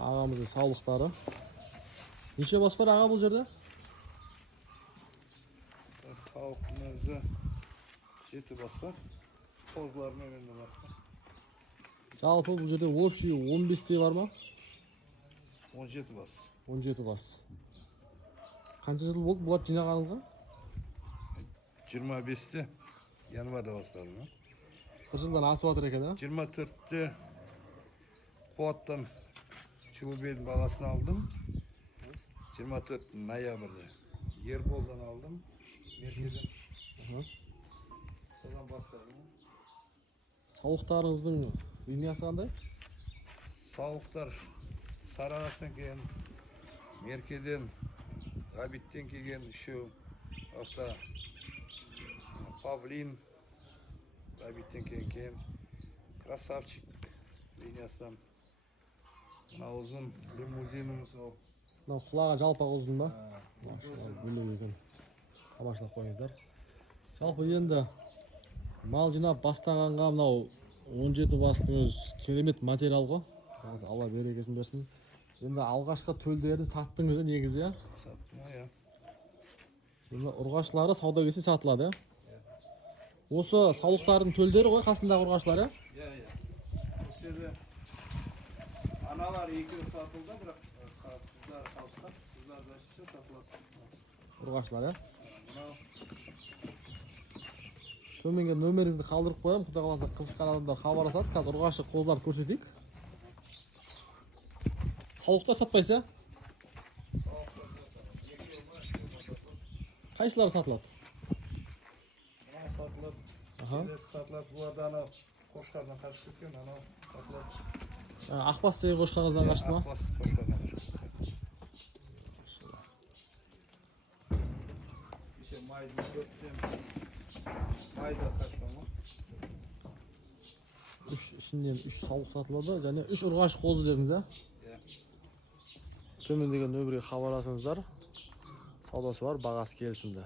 Ağamızın sağlıkları. Neçe bas var ağa bu жерде? Sağlıktın özü 7 bas var. Pozların önünde bas var. Жалпы бұл жерде общий 15 бар ма? 17 bas. 17 бас. Қанша жыл болды бұлар жинағаныңызға? 25'te yanvarda бастадым. Bir жылдан асып жатыр екен, а? 24'te Kuat'tan Çuburbey'in balasını aldım. 24 noyabr'da Yerbol'dan aldım. Merkezden sodan бастадым. Саулықтарыңыздың линиясы қандай? Sağlıklar Sarıağaç'tan kelген, Merkezden, Gabit'ten kelgen şu hafta Pavlin, Gabit'ten kelgen, Krasavчик liniyasынан мына uzun limузинimiz o. Мынау құлағы жалпақ ұзын ба? Бөлек екен. Тамашалап қойыңыздар. Жалпы енді мал жинап бастағанға мынау 17 бастың өз керемет материал ғой. Алла берекесін берсін. Енді алғашқы төлдерді саттыңыз негізі, иә? Sattım o ya. Енді ұрғашылары сауда келсе сатылады, иә? Осы саулықтардың төлдері ғой қасындағы ұрғашылар, иә? Ya. Bu şeyde analar iyi ki satıldı bırak kızlar kalktı. Kızlar da şişe satıldı. Ұрғашылар, иә? Buna Төменге нөміріңізді қалдырып қоямын. Құдай қаласа қызыққан адамдар хабарласады. Қазір ұрғашы қозыларды көрсетейік. Саулықтар сатпайсыз, иә? Қайсылары сатылады? buna satıldı. Aha. Şeyde satıldı. Bu arada ana koşkardan kaçtı ki ana satıldı. Ақбас деген қошқарыңыздан қашты ма? Akbas koşkardan kaçtı. İşte mayda götürdüm. Mayda kaçmama. Ішінен 3 саулық сатылады және 3 ұрғаш қозы дедіңіз, ә? Ya. Төмендегі нөмірге хабарласыңыздар. Саудасы бар, бағасы келісімді.